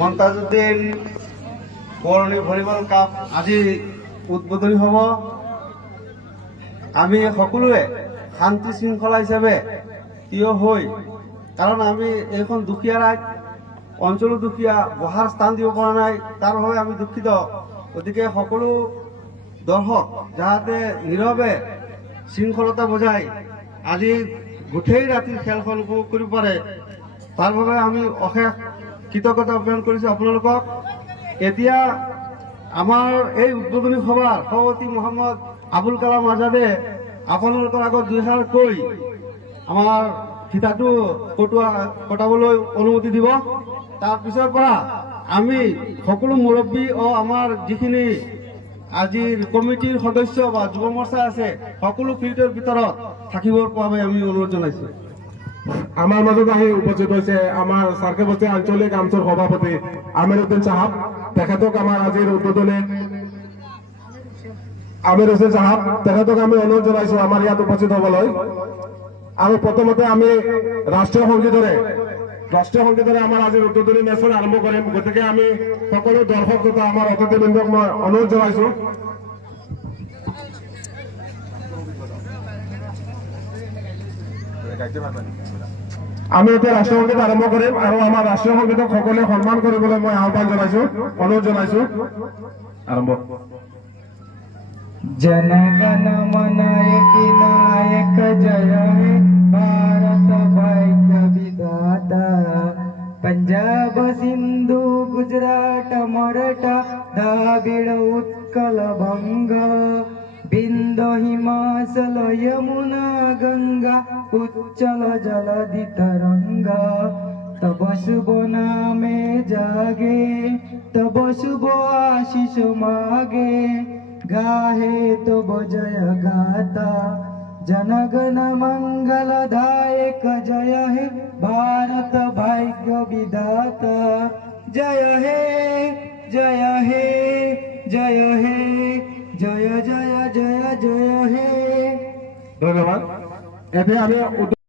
মন্তাজুদ্দিন পুৰণি volleyball cup আজি উদ্বোধনী হ'ব। আমি সকলোৱে শান্তি শৃংখলা হিচাপে থিয় হৈ, কাৰণ আমি এইখন দুখীয়া ৰাইজ, অঞ্চলো দুখীয়া, বহাৰ স্থান দিব পৰা নাই, তাৰ বাবে আমি দুখিত। গতিকে সকলো দৰ্শক যাতে নীৰৱে শৃংখলতা বজাই আজি গোটেই ৰাতিৰ খেলখন উপভোগ কৰিব পাৰে, তাৰ বাবে আমি অশেষ কৃতজ্ঞতা জ্ঞাপন কৰিছোঁ আপোনালোকক। এতিয়া আমাৰ এই উদ্বোধনী সভাৰ সভাপতি মহম্মদ আবুল কালাম আজাদে আপোনালোকৰ আগত দুইষাৰ কৈ আমাৰ থিতাটো কটাবলৈ অনুমতি দিব। তাৰ পিছৰ পৰা আমি সকলো মুৰব্বী ও আমাৰ যিখিনি আজিৰ কমিটিৰ সদস্য বা যুৱ মৰ্চা আছে সকলো ফিল্ডৰ ভিতৰত থাকিবৰ বাবে আমি অনুৰোধ জনাইছোঁ। আমার মাজত আহি উপস্থিত হয়েছে আমার সার্কেবস্তি আঞ্চলিক আমচুর সভাপতি আমির উদ্দিন সাহাব। তেখেতক আমার আজির উদ্বোধনী আমির হোসেন সাহাব, তেখেতক আমি অনুরোধ জানাইছো আমার ইয়াত উপস্থিত হবলৈ। আৰু প্ৰথমতে আমি ৰাষ্ট্ৰীয় সংগীতৰে আমাৰ আজিৰ উদ্বোধনী মেচন আৰম্ভ কৰিম। গতিকে আমি সকলো দৰ্শক তথা আমাৰ অতিথিবৃন্দক মই অনুৰোধ জনাইছো। আমি এতিয়া ৰাষ্ট্ৰীয় সংগীত আৰম্ভ কৰিম আৰু আমাৰ ৰাষ্ট্ৰীয় সংগীতক সকলোৱে সন্মান কৰিবলৈ মই আহ্বান জনাইছো, অনুৰোধ জনাইছো। আৰম্ভ। जनगण मन नायक जय हे भारत भाग्य विधाता। पंजाब सिंधु गुजरात मराठा द्राविड़ उत्कल बंग। बिंदु हिमाचल यमुना गंगा उच्चल जलधि तरंगा। तब शुभ नामे जागे, तब शुभ आशीष मागे। गाहे तो जय गाता जनगण मंगलदायक जय हे भारत भाग्य विधाता। जय हे जय हे जय हे जय जय जय जय हे। ধন্যবাদ। এতিয়া আমি